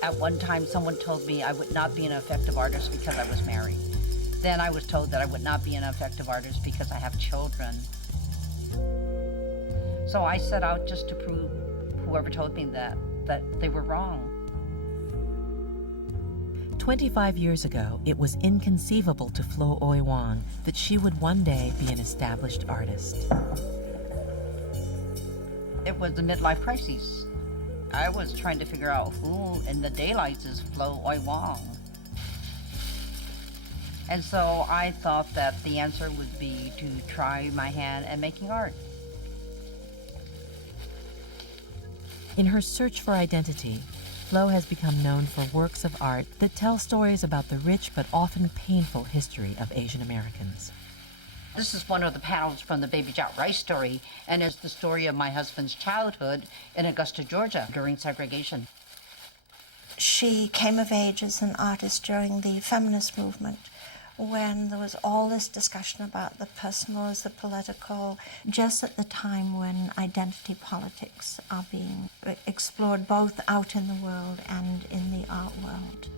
At one time, someone told me I would not be an effective artist because I was married. Then I was told that I would not be an effective artist because I have children. So I set out just to prove whoever told me that they were wrong. 25 years ago, it was inconceivable to Flo Oi Wong that she would one day be an established artist. It was the midlife crisis. I was trying to figure out who in the daylights is Flo Oi Wong. And so I thought that the answer would be to try my hand at making art. In her search for identity, Flo has become known for works of art that tell stories about the rich but often painful history of Asian Americans. This is one of the panels from the Baby Jack Rice story, and it's the story of my husband's childhood in Augusta, Georgia, during segregation. She came of age as an artist during the feminist movement, when there was all this discussion about the personal as the political, just at the time when identity politics are being explored both out in the world and in the art world.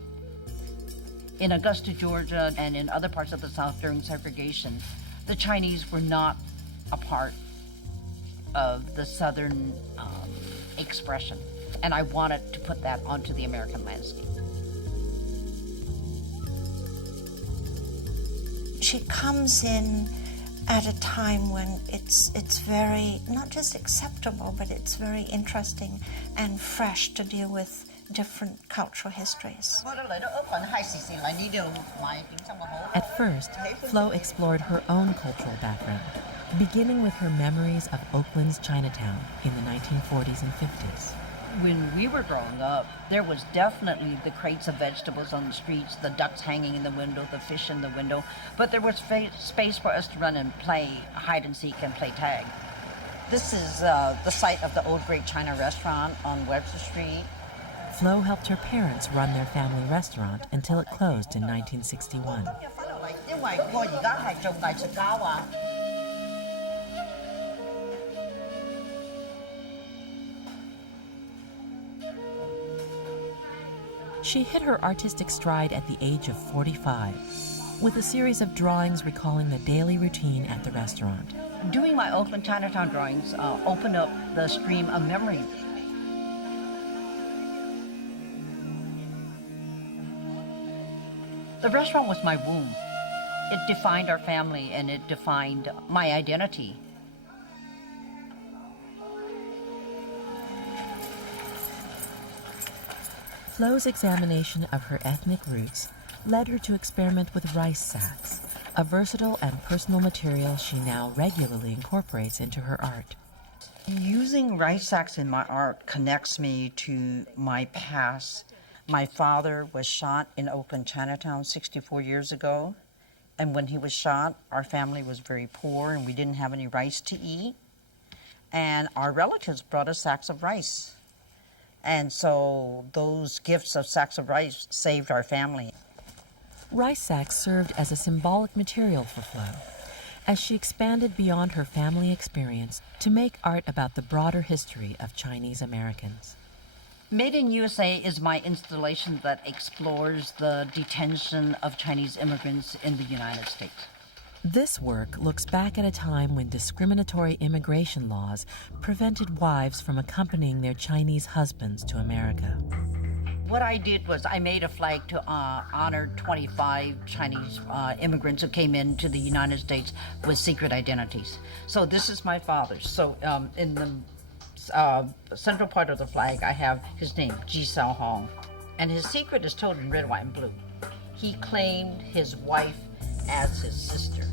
In Augusta, Georgia, and in other parts of the South during segregation, the Chinese were not a part of the Southern expression, and I wanted to put that onto the American landscape. She comes in at a time when it's very, not just acceptable, but it's very interesting and fresh to deal with different cultural histories. At first, Flo explored her own cultural background, beginning with her memories of Oakland's Chinatown in the 1940s and 50s. When we were growing up, there was definitely the crates of vegetables on the streets, the ducks hanging in the window, the fish in the window, but there was space for us to run and play hide and seek and play tag. This is the site of the old Great China restaurant on Webster Street. Flo helped her parents run their family restaurant until it closed in 1961. She hit her artistic stride at the age of 45, with a series of drawings recalling the daily routine at the restaurant. Doing my Oakland Chinatown drawings opened up the stream of memory. The restaurant was my womb. It defined our family and it defined my identity. Flo's examination of her ethnic roots led her to experiment with rice sacks, a versatile and personal material she now regularly incorporates into her art. Using rice sacks in my art connects me to my past. My father was shot in Oakland Chinatown 64 years ago, and when he was shot, our family was very poor and we didn't have any rice to eat, and our relatives brought us sacks of rice. And so those gifts of sacks of rice saved our family. Rice sacks served as a symbolic material for Flo, as she expanded beyond her family experience to make art about the broader history of Chinese Americans. Made in USA is my installation that explores the detention of Chinese immigrants in the United States. This work looks back at a time when discriminatory immigration laws prevented wives from accompanying their Chinese husbands to America. What I did was I made a flag to honor 25 Chinese immigrants who came into the United States with secret identities. So this is my father's. So in the central part of the flag, I have his name, Ji Sao Hong. And his secret is told in red, white, and blue. He claimed his wife as his sister.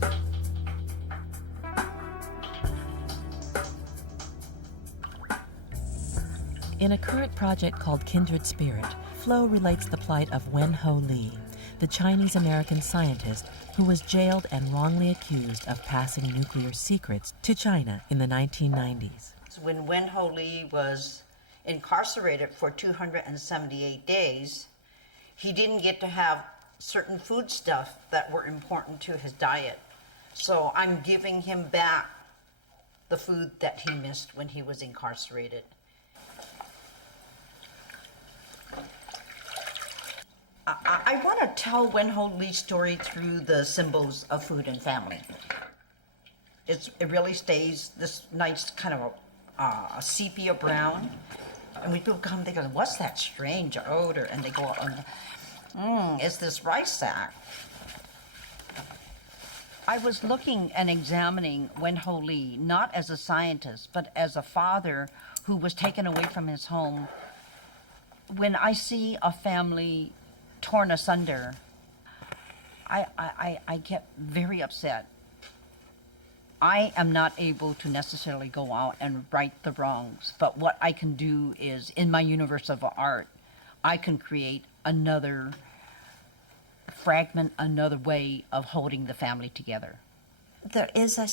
In a current project called Kindred Spirit, Flo relates the plight of Wen Ho Lee, the Chinese-American scientist who was jailed and wrongly accused of passing nuclear secrets to China in the 1990s. When Wen Ho Lee was incarcerated for 278 days, he didn't get to have certain foodstuff that were important to his diet. So I'm giving him back the food that he missed when he was incarcerated. I want to tell Wen Ho Lee's story through the symbols of food and family. It really stays this nice kind of a sepia brown. And when people come, they go, what's that strange odor? And they go, it's this rice sack. I was looking and examining Wen Ho Lee, not as a scientist, but as a father who was taken away from his home. When I see a family torn asunder, I get very upset. I am not able to necessarily go out and right the wrongs, but what I can do is, in my universe of art, I can create another fragment, another way of holding the family together. There is I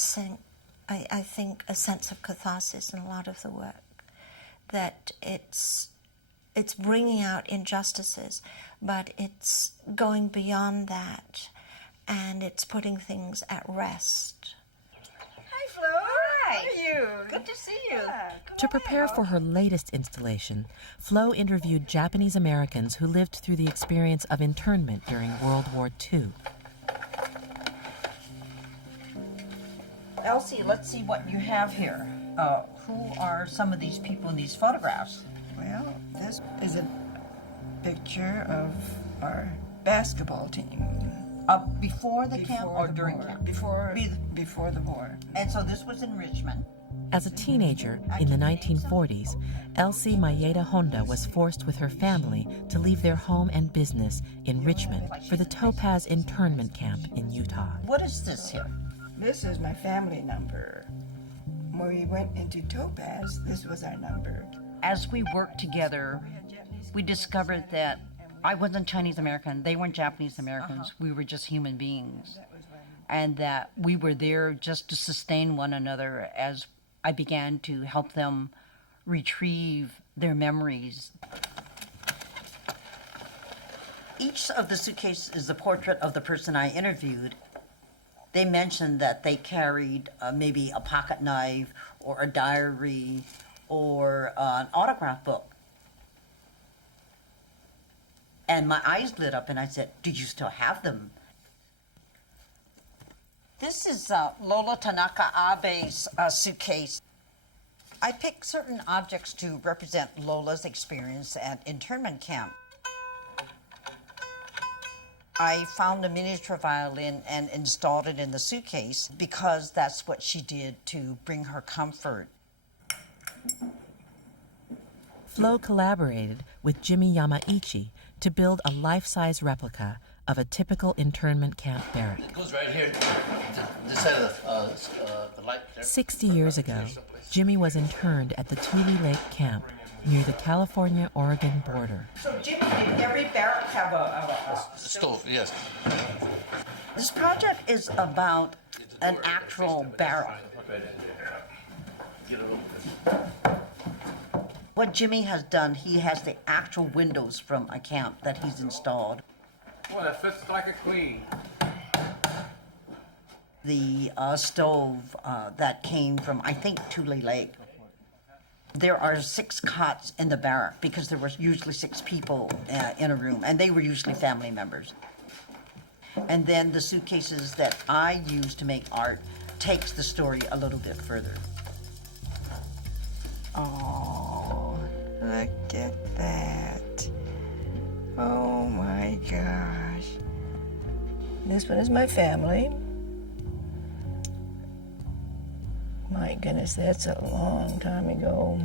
think, a sense of catharsis in a lot of the work, that it's bringing out injustices, but it's going beyond that, and it's putting things at rest. Hi, Flo. Hi. How are you? Good to see you. To prepare for her latest installation, Flo interviewed Japanese Americans who lived through the experience of internment during World War II. Elsie, let's see what you have here. Who are some of these people in these photographs? Well, this is a picture of our basketball team. Before the camp or during camp? Before the war. And so this was in Richmond. As a teenager in the 1940s, Elsie Maeda Honda was forced with her family to leave their home and business in Richmond for the Topaz internment camp in Utah. What is this here? This is my family number. When we went into Topaz, this was our number. As we worked together, we discovered that I wasn't Chinese American, they weren't Japanese Americans, we were just human beings. And that we were there just to sustain one another as I began to help them retrieve their memories. Each of the suitcases is a portrait of the person I interviewed. They mentioned that they carried maybe a pocket knife or a diary or an autograph book. And my eyes lit up and I said, do you still have them? This is Lola Tanaka Abe's suitcase. I picked certain objects to represent Lola's experience at internment camp. I found a miniature violin and installed it in the suitcase because that's what she did to bring her comfort. Flo collaborated with Jimmy Yamaichi to build a life-size replica of a typical internment camp barrack. It goes right here. This side of the light there. 60 years ago, Jimmy was interned at the Tule Lake camp near the California-Oregon border. So Jimmy, did every barrack have a Stove, yes. This project is about an actual barrack. Get it over there. What Jimmy has done, he has the actual windows from a camp that he's installed. Well, it fits like a queen. The stove that came from, I think, Tule Lake. There are 6 cots in the barrack because there were usually 6 people in a room, and they were usually family members. And then the suitcases that I use to make art takes the story a little bit further. Oh, look at that. Oh my gosh. This one is my family. My goodness, that's a long time ago.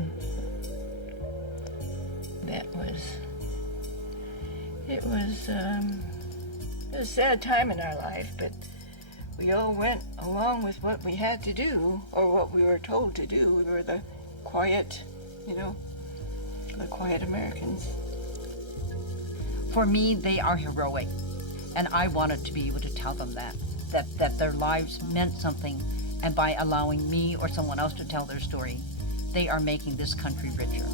It was a sad time in our life, but we all went along with what we had to do, or what we were told to do. We were the quiet, the quiet Americans. For me, they are heroic, and I wanted to be able to tell them that their lives meant something, and by allowing me or someone else to tell their story, they are making this country richer.